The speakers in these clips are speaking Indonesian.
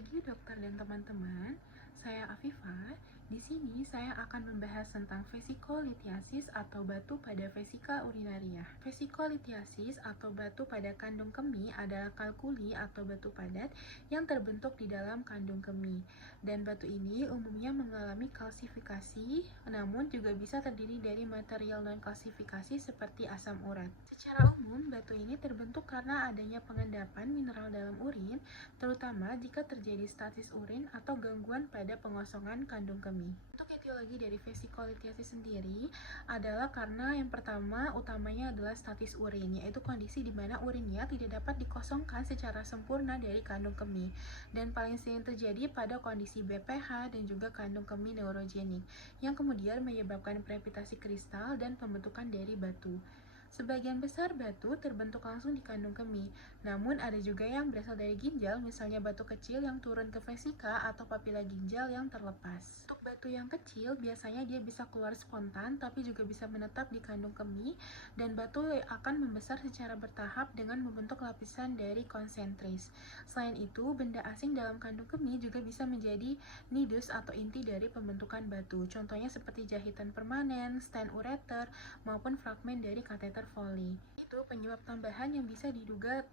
pagi dokter dan teman-teman, saya Afifa. Di sini saya akan membahas tentang vesikolitiasis atau batu pada vesika urinaria. Vesikolitiasis atau batu pada kandung kemih adalah kalkuli atau batu padat yang terbentuk di dalam kandung kemih. Dan batu ini umumnya mengalami kalsifikasi, namun juga bisa terdiri dari material non-kalsifikasi seperti asam urat. Secara umum, batu ini terbentuk karena adanya pengendapan mineral dalam urin, terutama jika terjadi stasis urin atau gangguan pada pengosongan kandung kemih. Untuk etiologi dari vesikolitiasis sendiri adalah karena yang pertama utamanya adalah stasis urin, yaitu kondisi di mana urinnya tidak dapat dikosongkan secara sempurna dari kandung kemih, dan paling sering terjadi pada kondisi BPH dan juga kandung kemih neurogenik, yang kemudian menyebabkan prepitasi kristal dan pembentukan dari batu. Sebagian besar batu terbentuk langsung di kandung kemih, namun ada juga yang berasal dari ginjal, misalnya batu kecil yang turun ke vesika atau papila ginjal yang terlepas. Untuk batu yang kecil, biasanya dia bisa keluar spontan, tapi juga bisa menetap di kandung kemih, dan batu akan membesar secara bertahap dengan membentuk lapisan dari konsentris. Selain itu, benda asing dalam kandung kemih juga bisa menjadi nidus atau inti dari pembentukan batu. Contohnya seperti jahitan permanen, stent ureter, maupun fragmen dari kateter Foley. Itu penyebab tambahan yang bisa diduga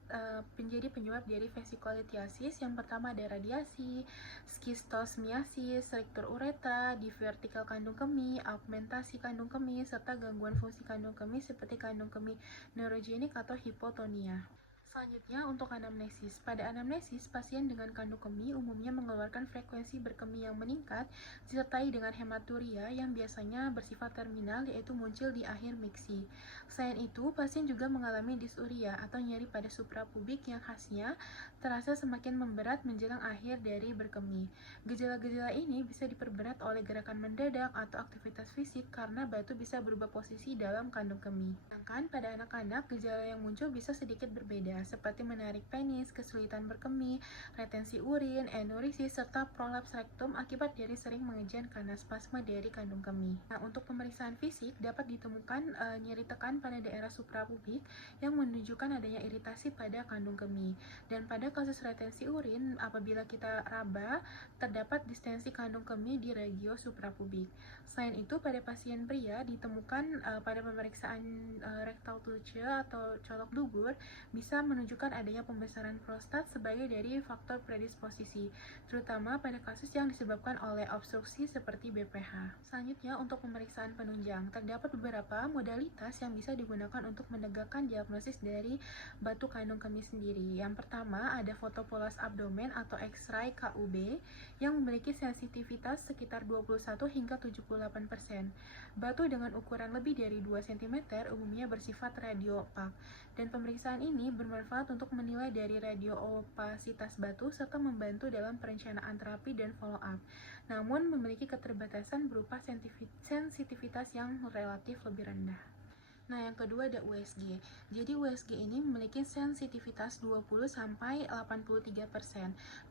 menjadi penyebab dari vesikolitiasis. Yang pertama ada radiasi, skistosmiasis, ruptur uretra, di vertikal kandung kemih, augmentasi kandung kemih, serta gangguan fungsi kandung kemih seperti kandung kemih neurogenik atau hipotonia. Selanjutnya, untuk anamnesis. Pada anamnesis, pasien dengan kandung kemih umumnya mengeluarkan frekuensi berkemih yang meningkat, disertai dengan hematuria yang biasanya bersifat terminal, yaitu muncul di akhir miksi. Selain itu, pasien juga mengalami disuria atau nyeri pada suprapubik yang khasnya terasa semakin memberat menjelang akhir dari berkemih. Gejala-gejala ini bisa diperberat oleh gerakan mendadak atau aktivitas fisik karena batu bisa berubah posisi dalam kandung kemih. Sedangkan pada anak-anak, gejala yang muncul bisa sedikit berbeda, seperti menarik penis, kesulitan berkemih, retensi urin, enurisis, serta prolaps rektum akibat dari sering mengejan karena spasme dari kandung kemih. Nah, untuk pemeriksaan fisik dapat ditemukan nyeri tekan pada daerah suprapubik yang menunjukkan adanya iritasi pada kandung kemih. Dan pada kasus retensi urin, apabila kita raba, terdapat distensi kandung kemih di regio suprapubik. Selain itu, pada pasien pria ditemukan pada pemeriksaan rectal culture atau colok dubur bisa menunjukkan adanya pembesaran prostat sebagai dari faktor predisposisi, terutama pada kasus yang disebabkan oleh obstruksi seperti BPH. Selanjutnya, untuk pemeriksaan penunjang, terdapat beberapa modalitas yang bisa digunakan untuk menegakkan diagnosis dari batu kandung kemih sendiri. Yang pertama, ada fotopolas abdomen atau X-ray KUB yang memiliki sensitivitas sekitar 21 hingga 78%. Batu dengan ukuran lebih dari 2 cm umumnya bersifat radioopak, dan pemeriksaan ini bermanfaat untuk menilai dari radioopasitas batu serta membantu dalam perencanaan terapi dan follow-up, namun memiliki keterbatasan berupa sensitivitas yang relatif lebih rendah. Nah, yang kedua ada USG. Jadi USG ini memiliki sensitivitas 20-83%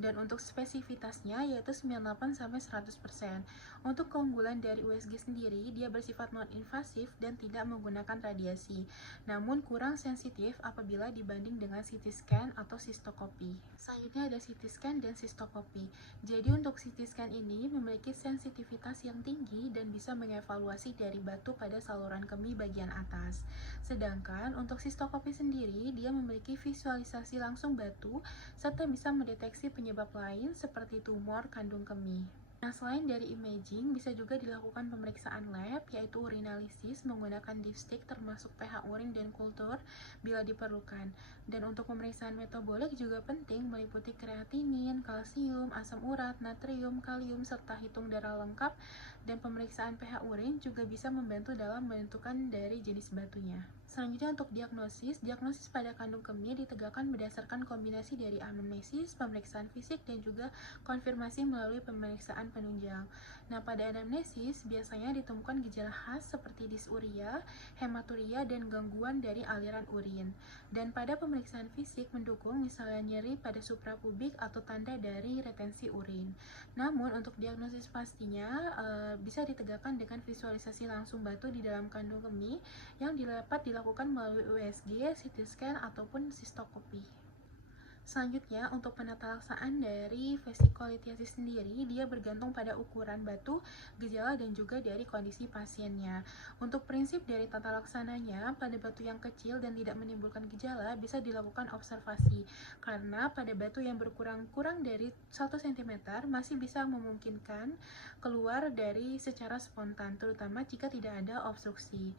dan untuk spesifitasnya yaitu 98-100%. Untuk keunggulan dari USG sendiri, dia bersifat non-invasif dan tidak menggunakan radiasi, namun kurang sensitif apabila dibanding dengan CT scan atau sistokopi. Selanjutnya ada CT scan dan sistokopi. Jadi untuk CT scan ini memiliki sensitivitas yang tinggi dan bisa mengevaluasi dari batu pada saluran kemih bagian atas. Sedangkan untuk sistokopi sendiri, dia memiliki visualisasi langsung batu serta bisa mendeteksi penyebab lain seperti tumor kandung kemih. Nah, selain dari imaging, bisa juga dilakukan pemeriksaan lab, yaitu urinalisis menggunakan dipstick termasuk pH urin dan kultur bila diperlukan. Dan untuk pemeriksaan metabolik juga penting, meliputi kreatinin, kalsium, asam urat, natrium, kalium, serta hitung darah lengkap. Dan pemeriksaan pH urin juga bisa membantu dalam menentukan dari jenis batunya. Selanjutnya untuk diagnosis pada kandung kemih ditegakkan berdasarkan kombinasi dari anamnesis, pemeriksaan fisik, dan juga konfirmasi melalui pemeriksaan penunjang. Nah, pada anamnesis biasanya ditemukan gejala khas seperti disuria, hematuria, dan gangguan dari aliran urin. Dan pada pemeriksaan fisik mendukung misalnya nyeri pada suprapubik atau tanda dari retensi urin. Namun untuk diagnosis pastinya bisa ditegakkan dengan visualisasi langsung batu di dalam kandung kemih yang dapat dilakukan melalui USG, CT scan, ataupun sistokopi. Selanjutnya, untuk penata laksaan dari vesikolitiasis sendiri, dia bergantung pada ukuran batu, gejala, dan juga dari kondisi pasiennya. Untuk prinsip dari tata laksananya, pada batu yang kecil dan tidak menimbulkan gejala, bisa dilakukan observasi, karena pada batu yang berkurang kurang dari 1 cm masih bisa memungkinkan keluar dari secara spontan, terutama jika tidak ada obstruksi.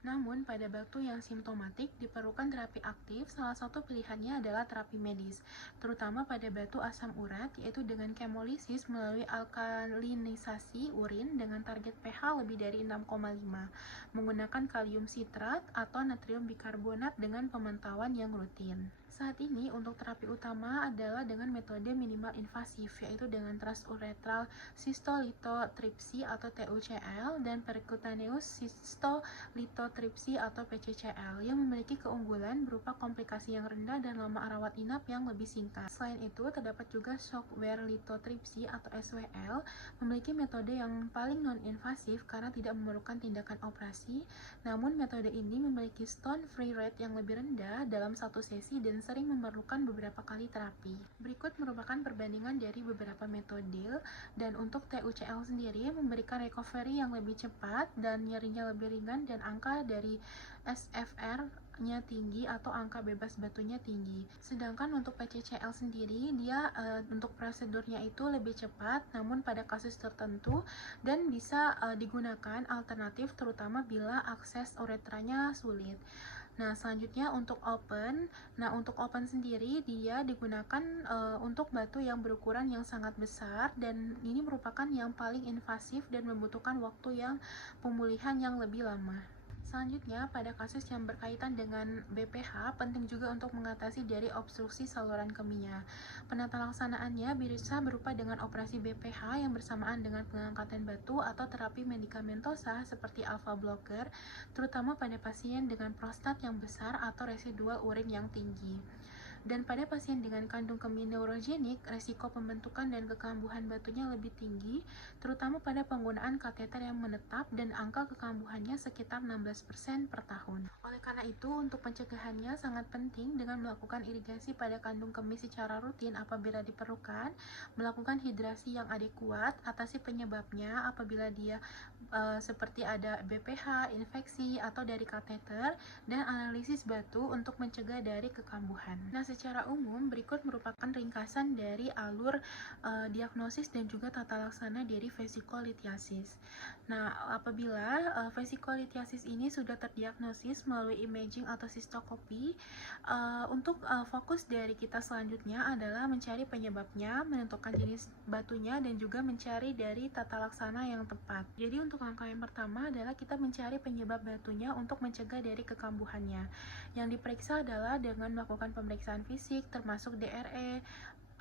Namun, pada batu yang simptomatik diperlukan terapi aktif. Salah satu pilihannya adalah terapi medis, terutama pada batu asam urat, yaitu dengan kemolisis melalui alkalinisasi urin dengan target pH lebih dari 6,5, menggunakan kalium sitrat atau natrium bikarbonat dengan pemantauan yang rutin. Saat ini, untuk terapi utama adalah dengan metode minimal invasif, yaitu dengan transuretral cystolithotripsy atau TUCL dan percutaneous cystolithotripsy atau PCCL yang memiliki keunggulan berupa komplikasi yang rendah dan lama rawat inap yang lebih singkat. Selain itu, terdapat juga shockwave lithotripsy atau SWL, memiliki metode yang paling non-invasif karena tidak memerlukan tindakan operasi, namun metode ini memiliki stone free rate yang lebih rendah dalam satu sesi dan sering memerlukan beberapa kali terapi. Berikut merupakan perbandingan dari beberapa metode, dan untuk TUCL sendiri memberikan recovery yang lebih cepat dan nyerinya lebih ringan dan angka dari SFR-nya tinggi atau angka bebas batunya tinggi. Sedangkan untuk PCCL sendiri, dia untuk prosedurnya itu lebih cepat, namun pada kasus tertentu dan bisa digunakan alternatif terutama bila akses uretranya sulit. Nah, selanjutnya untuk open. Nah, untuk open sendiri dia digunakan untuk batu yang berukuran yang sangat besar, dan ini merupakan yang paling invasif dan membutuhkan waktu yang pemulihan yang lebih lama. Selanjutnya, pada kasus yang berkaitan dengan BPH, penting juga untuk mengatasi dari obstruksi saluran kemihnya. Penata laksanaannya bisa berupa dengan operasi BPH yang bersamaan dengan pengangkatan batu atau terapi medikamentosa seperti alpha blocker, terutama pada pasien dengan prostat yang besar atau residual urin yang tinggi. Dan pada pasien dengan kandung kemih neurogenik, resiko pembentukan dan kekambuhan batunya lebih tinggi, terutama pada penggunaan kateter yang menetap dan angka kekambuhannya sekitar 16% per tahun. Oleh karena itu, untuk pencegahannya sangat penting dengan melakukan irigasi pada kandung kemih secara rutin apabila diperlukan, melakukan hidrasi yang adekuat, atasi penyebabnya apabila dia seperti ada BPH, infeksi, atau dari kateter, dan analisis batu untuk mencegah dari kekambuhan. Nah, secara umum berikut merupakan ringkasan dari alur diagnosis dan juga tata laksana dari vesikolitiasis. Nah, apabila vesikolitiasis ini sudah terdiagnosis melalui imaging atau sistokopi, untuk fokus dari kita selanjutnya adalah mencari penyebabnya, menentukan jenis batunya, dan juga mencari dari tata laksana yang tepat. Jadi untuk langkah yang pertama adalah kita mencari penyebab batunya untuk mencegah dari kekambuhannya. Yang diperiksa adalah dengan melakukan pemeriksaan fisik termasuk DRE,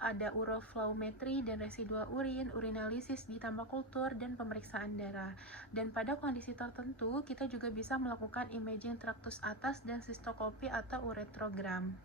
ada uroflowmetri dan residual urin, urinalisis ditambah kultur, dan pemeriksaan darah. Dan pada kondisi tertentu, kita juga bisa melakukan imaging traktus atas dan sistokopi atau uretrogram.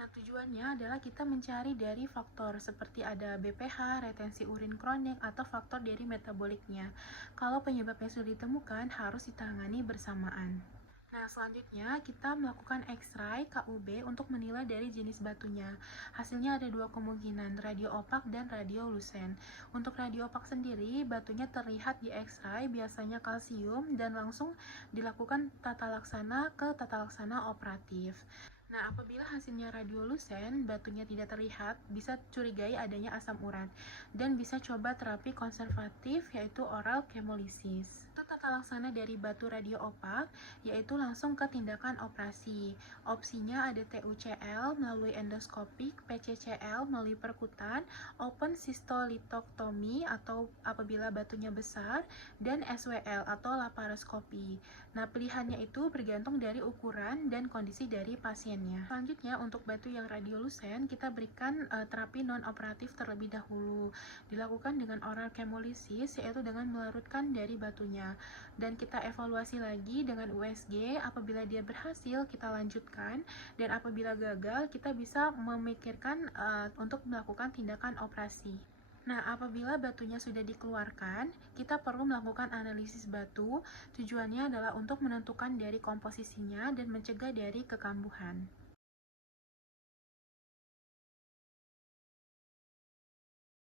Nah, tujuannya adalah kita mencari dari faktor seperti ada BPH, retensi urin kronik, atau faktor dari metaboliknya. Kalau penyebabnya sudah ditemukan, harus ditangani bersamaan. Nah, selanjutnya kita melakukan X-ray KUB untuk menilai dari jenis batunya. Hasilnya ada dua kemungkinan, radio opak dan radio lusen. Untuk radio opak sendiri, batunya terlihat di X-ray biasanya kalsium dan langsung dilakukan tata laksana ke tata laksana operatif. Nah, apabila hasilnya radiolusen, batunya tidak terlihat, bisa curigai adanya asam urat, dan bisa coba terapi konservatif yaitu oral kemolisis. Untuk tata laksana dari batu radio opak, yaitu langsung ke tindakan operasi. Opsinya ada TUCL melalui endoskopik, PCCL melalui perkutan, open cystolithectomy atau apabila batunya besar, dan SWL atau laparoskopi. Nah, pilihannya itu bergantung dari ukuran dan kondisi dari pasiennya. Selanjutnya, untuk batu yang radiolusen, kita berikan terapi non-operatif terlebih dahulu. Dilakukan dengan oral kemolisis, yaitu dengan melarutkan dari batunya. Dan kita evaluasi lagi dengan USG. Apabila dia berhasil, kita lanjutkan. Dan apabila gagal, kita bisa memikirkan untuk melakukan tindakan operasi. Nah, apabila batunya sudah dikeluarkan, kita perlu melakukan analisis batu. Tujuannya adalah untuk menentukan dari komposisinya dan mencegah dari kekambuhan.